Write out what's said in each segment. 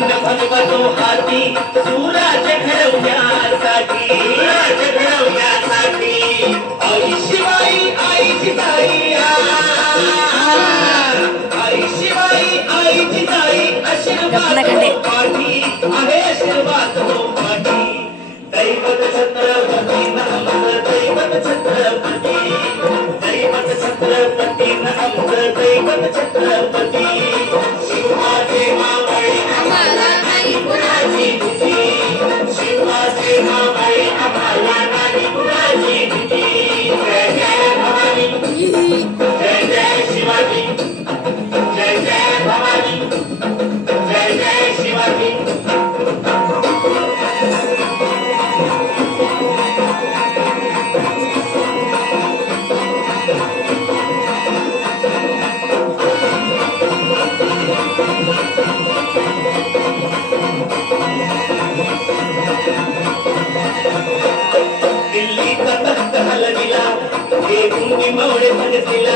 इंद्र भगवतो हाती सूरज घडवण्यासाठी सूरज घडवण्यासाठी आई शिवाई आई जिताई आई शिवाई आई जिताई आशीर्वाद आहे आशीर्वाद हो पाठी Amen. Gilli ಕತ್ತಕ್ಕ ಹಲಗಿಲ ದೇಗುಂಗಿ ಮೌಳೆ ಭಜಸಿಲ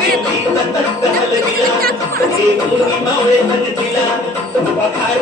Gilli ಕತ್ತಕ್ಕ ಹಲಗಿಲ ದೇಗುಂಗಿ ಮೌಳೆ ಭಜಸಿಲ ಪಖಾರ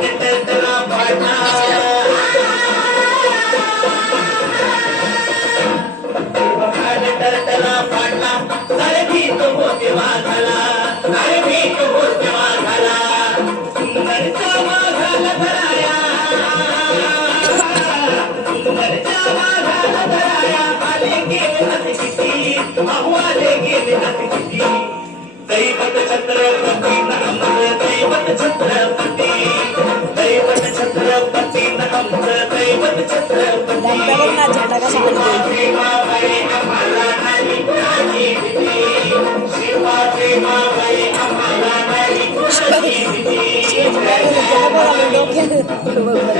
Gracias.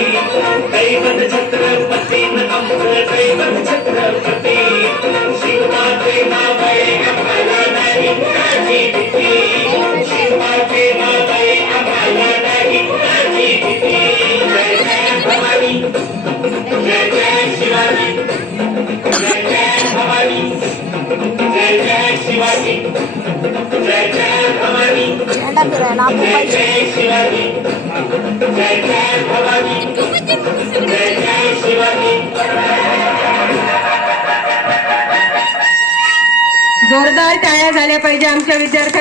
Jai Jai Shivaji Jai Jai Bhavani. Jai Jai Shivaji Jai Jai Bhavani. Jai Jai Shivaji Jai Jai Bhavani. जोरदार टाळ्या झाल्या पाहिजे आमच्या विद्यार्थ्यांना.